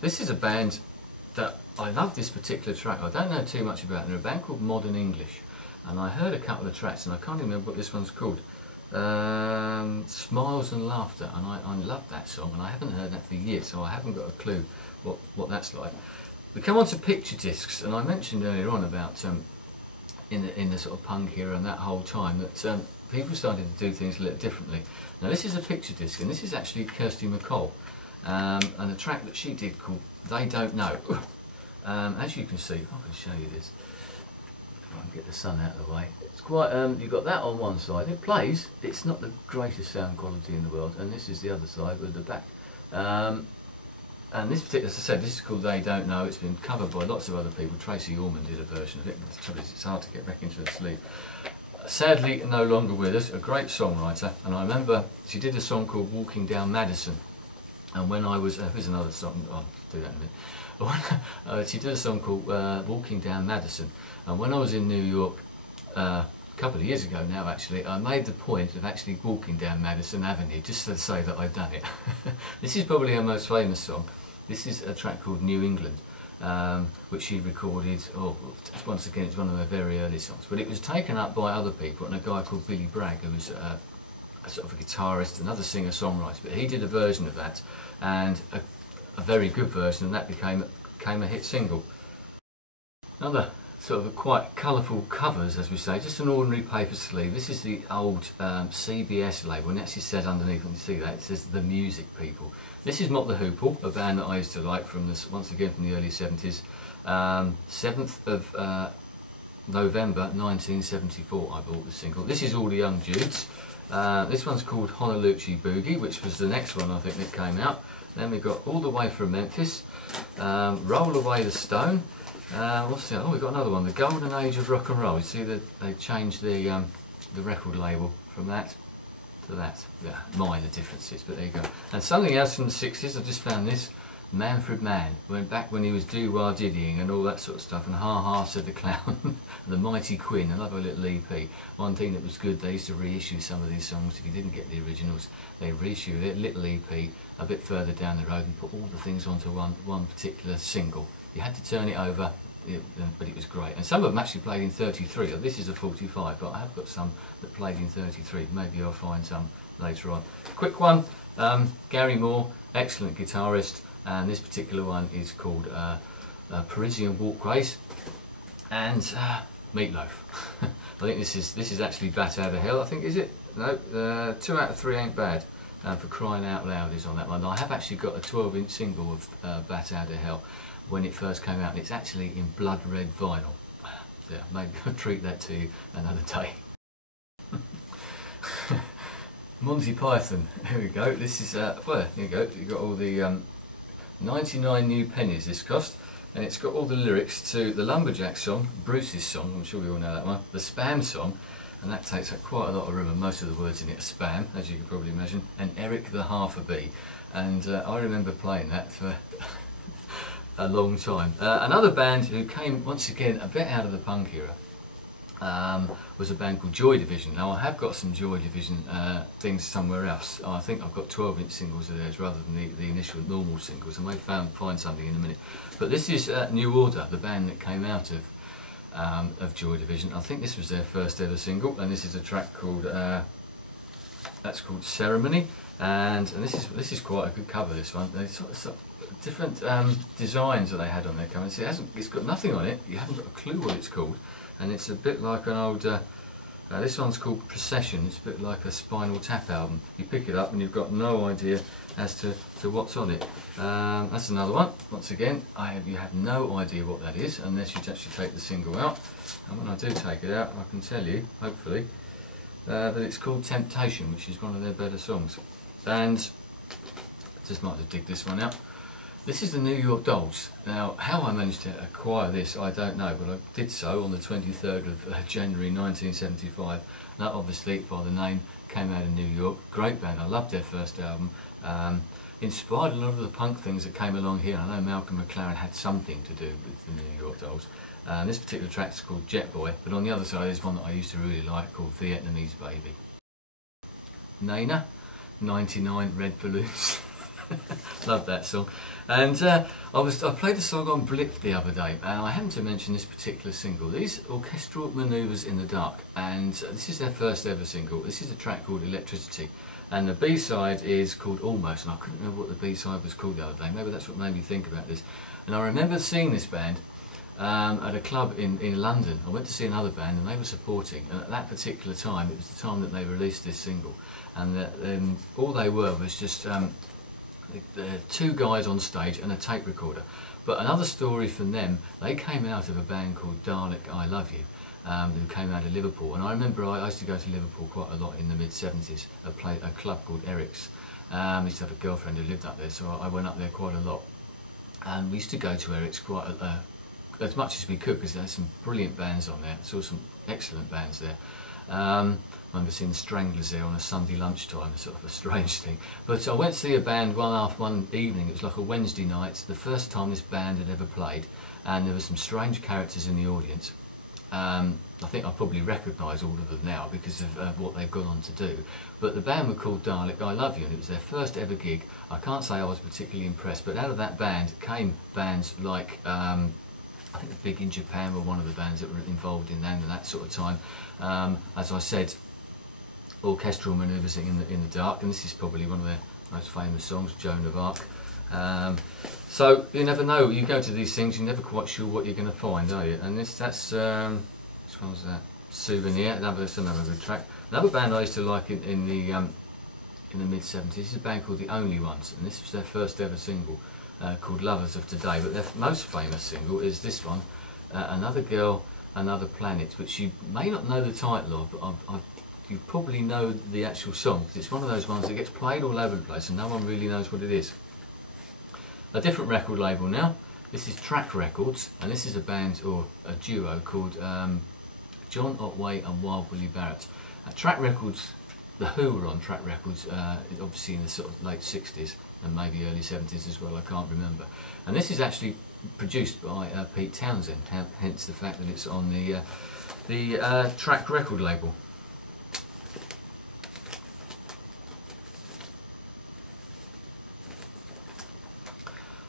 This is a band that I love this particular track. I don't know too much about it. They're a band called Modern English, and I heard a couple of tracks and I can't remember what this one's called. Smiles and Laughter, and I love that song, and I haven't heard that for years, so I haven't got a clue what that's like. We come on to picture discs, and I mentioned earlier on about in the sort of punk era and that whole time that people started to do things a little differently. Now this is a picture disc, and this is actually Kirsty MacColl, and a track that she did called They Don't Know. As you can see, I can show you this. If I can get the sun out of the way. It's quite, you've got that on one side, it plays, it's not the greatest sound quality in the world, and this is the other side with the back. And this particular, as I said, this is called They Don't Know. It's been covered by lots of other people. Tracy Ullman did a version of it. The trouble is it's hard to get back into the sleeve. Sadly, no longer with us, a great songwriter, and I remember she did a song called Walking Down Madison. And when I was, here's another song, I'll do that in a minute. She did a song called Walking Down Madison, and when I was in New York a couple of years ago now actually, I made the point of actually walking down Madison Avenue just to say that I'd done it. This is probably her most famous song. This is a track called New England, which she recorded, once again it's one of her very early songs, but it was taken up by other people, and a guy called Billy Bragg, who was a sort of a guitarist, another singer-songwriter, but he did a version of that, and a very good version, and that became a hit single. Another sort of a quite colourful covers, as we say, just an ordinary paper sleeve. This is the old CBS label, and it actually says underneath, when you see that, it says The Music People. This is Mott the Hoople, a band that I used to like from this, once again from the early 70s. 7th of November 1974 I bought the single. This is all the young dudes. This one's called Lucci Boogie, which was the next one I think that came out. Then we got All the Way from Memphis, Roll Away the Stone. What's the other? Oh, we've got another one, The Golden Age of Rock and Roll. You see that they changed the record label from that to that. Yeah, minor differences, but there you go. And something else from the 60s, I just found this, Manfred Mann, back when he was doo-wah diddying and all that sort of stuff, and Ha Ha Said the Clown, and The Mighty Quinn, another little EP. One thing that was good, they used to reissue some of these songs. If you didn't get the originals, they reissued it, little EP, a bit further down the road, and put all the things onto one particular single. You had to turn it over, but it was great. And some of them actually played in 33. This is a 45, but I have got some that played in 33. Maybe I'll find some later on. Quick one, Gary Moore, excellent guitarist, and this particular one is called Parisian Walkways, and Meatloaf. I think this is actually Bat Out of Hell, I think, is it? No, 2 out of 3 ain't bad. For Crying Out Loud is on that one. I have actually got a 12-inch single of Bat Out of Hell when it first came out, and it's actually in blood red vinyl. Yeah, maybe I'll treat that to you another day. Monty Python, here we go. This is, well, here you go, you've got all the 99 new pennies this cost, and it's got all the lyrics to the Lumberjack song, Bruce's song, I'm sure we all know that one, the Spam song, and that takes up quite a lot of room, and most of the words in it are spam, as you can probably imagine, and Eric the Half a Bee, and I remember playing that for a long time. Another band who came once again a bit out of the punk era was a band called Joy Division. Now I have got some Joy Division things somewhere else. I think I've got 12-inch singles of theirs rather than the initial normal singles. I may find something in a minute. But this is New Order, the band that came out of Joy Division. I think this was their first ever single, and this is a track called that's called Ceremony, and this is quite a good cover. This one, they sort of different designs that they had on their cover. See, it's got nothing on it. You haven't got a clue what it's called, and it's a bit like an old. This one's called Procession. It's a bit like a Spinal Tap album. You pick it up and you've got no idea as to what's on it. That's another one. Once again, you have no idea what that is unless you actually take the single out. And when I do take it out, I can tell you, hopefully, that it's called Temptation, which is one of their better songs. And just might have to dig this one out. This is the New York Dolls. Now, how I managed to acquire this, I don't know, but I did so on the 23rd of January 1975. That obviously, by the name, came out of New York. Great band, I loved their first album. Inspired a lot of the punk things that came along here. I know Malcolm McLaren had something to do with the New York Dolls. This particular track is called Jet Boy, but on the other side there's one that I used to really like called Vietnamese Baby. Nana, 99 Red Balloons. love that song. And I played a song on Blip the other day, and I happened to mention this particular single. These Orchestral Manoeuvres in the Dark, and this is their first ever single. This is a track called Electricity, and the B-side is called Almost, and I couldn't remember what the B-side was called the other day. Maybe that's what made me think about this. And I remember seeing this band at a club in London. I went to see another band and they were supporting, and at that particular time it was the time that they released this single, and all they were was just two guys on stage and a tape recorder. But another story from them, they came out of a band called Dalek I Love You, who came out of Liverpool. And I remember I used to go to Liverpool quite a lot in the mid-70s, a club called Eric's. I used to have a girlfriend who lived up there, so I went up there quite a lot. And we used to go to Eric's quite as much as we could, because there had some brilliant bands on there. I saw some excellent bands there. I remember seeing Stranglers there on a Sunday lunchtime, sort of a strange thing. But I went to see a band one evening. It was like a Wednesday night, the first time this band had ever played, and there were some strange characters in the audience. I think I probably recognise all of them now because of what they've gone on to do. But the band were called Dalek I Love You, and it was their first ever gig. I can't say I was particularly impressed, but out of that band came bands like I think the Big in Japan were one of the bands that were involved in that sort of time. As I said, Orchestral Manoeuvres in the Dark, and this is probably one of their most famous songs, Joan of Arc. So you never know. You go to these things, you're never quite sure what you're going to find, are you? And that's which one was that? Souvenir. Another good track. Another band I used to like in the mid-70s is a band called The Only Ones, and this was their first ever single, called Lovers of Today. But their most famous single is this one, Another Girl, Another Planet, which you may not know the title of, but you probably know the actual song, because it's one of those ones that gets played all over the place and no one really knows what it is. A different record label now. This is Track Records, and this is a band, or a duo, called John Otway and Wild Willie Barrett. Track Records, the Who were on Track Records, obviously in the sort of late 60s and maybe early 70s as well, I can't remember. And this is actually produced by Pete Townsend, hence the fact that it's on the Track record label.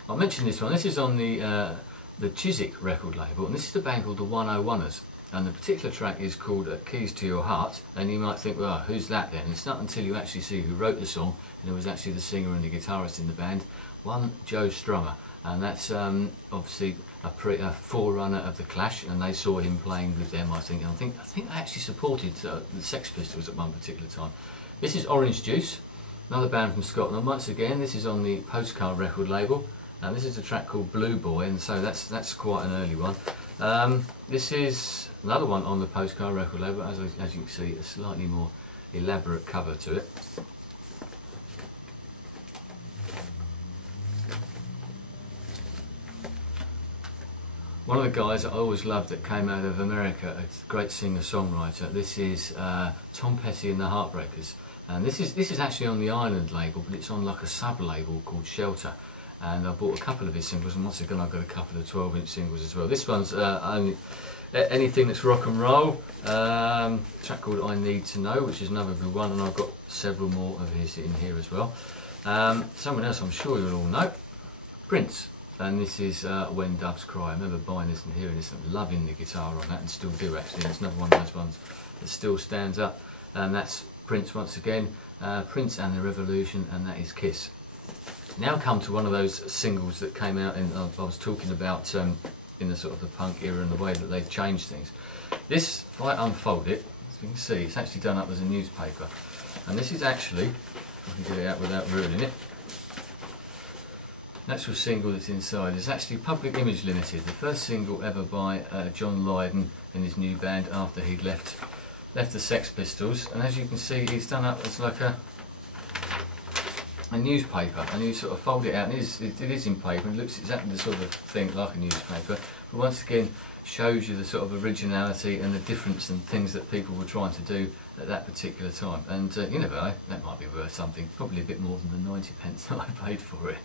I'll mention this one. This is on the Chiswick record label, and this is a band called the 101ers. And the particular track is called Keys to Your Heart, and you might think, well, who's that then? And it's not until you actually see who wrote the song, and it was actually the singer and the guitarist in the band, one Joe Strummer, and that's obviously a forerunner of the Clash, and they saw him playing with them, I think. And I think they actually supported the Sex Pistols at one particular time. This is Orange Juice, another band from Scotland. Once again, this is on the Postcard record label, and this is a track called Blue Boy, and so that's quite an early one. This is another one on the Postcard record label, as you can see, a slightly more elaborate cover to it. One of the guys that I always loved that came out of America, a great singer-songwriter, this is Tom Petty and the Heartbreakers. And this is actually on the Island label, but it's on like a sub-label called Shelter. And I bought a couple of his singles, and once again I've got a couple of 12-inch singles as well. This one's only anything that's rock and roll. A track called I Need to Know, which is another good one, and I've got several more of his in here as well. Someone else I'm sure you'll all know, Prince, and this is When Doves Cry. I remember buying this and hearing this and loving the guitar on that, and still do actually. It's another one of those ones that still stands up, and that's Prince once again. Prince and the Revolution, and that is Kiss. Now come to one of those singles that came out in, I was talking about in the sort of the punk era and the way that they've changed things. This, if I unfold it, as you can see, it's actually done up as a newspaper. And this is actually, if I can get it out without ruining it, the actual single that's inside is actually Public Image Limited, the first single ever by John Lydon and his new band after he'd left the Sex Pistols. And as you can see, it's done up as like a newspaper, and you sort of fold it out, and it is in paper, and it looks exactly the sort of thing like a newspaper, but once again shows you the sort of originality and the difference and things that people were trying to do at that particular time. And you never know, that might be worth something, probably a bit more than the 90p that I paid for it.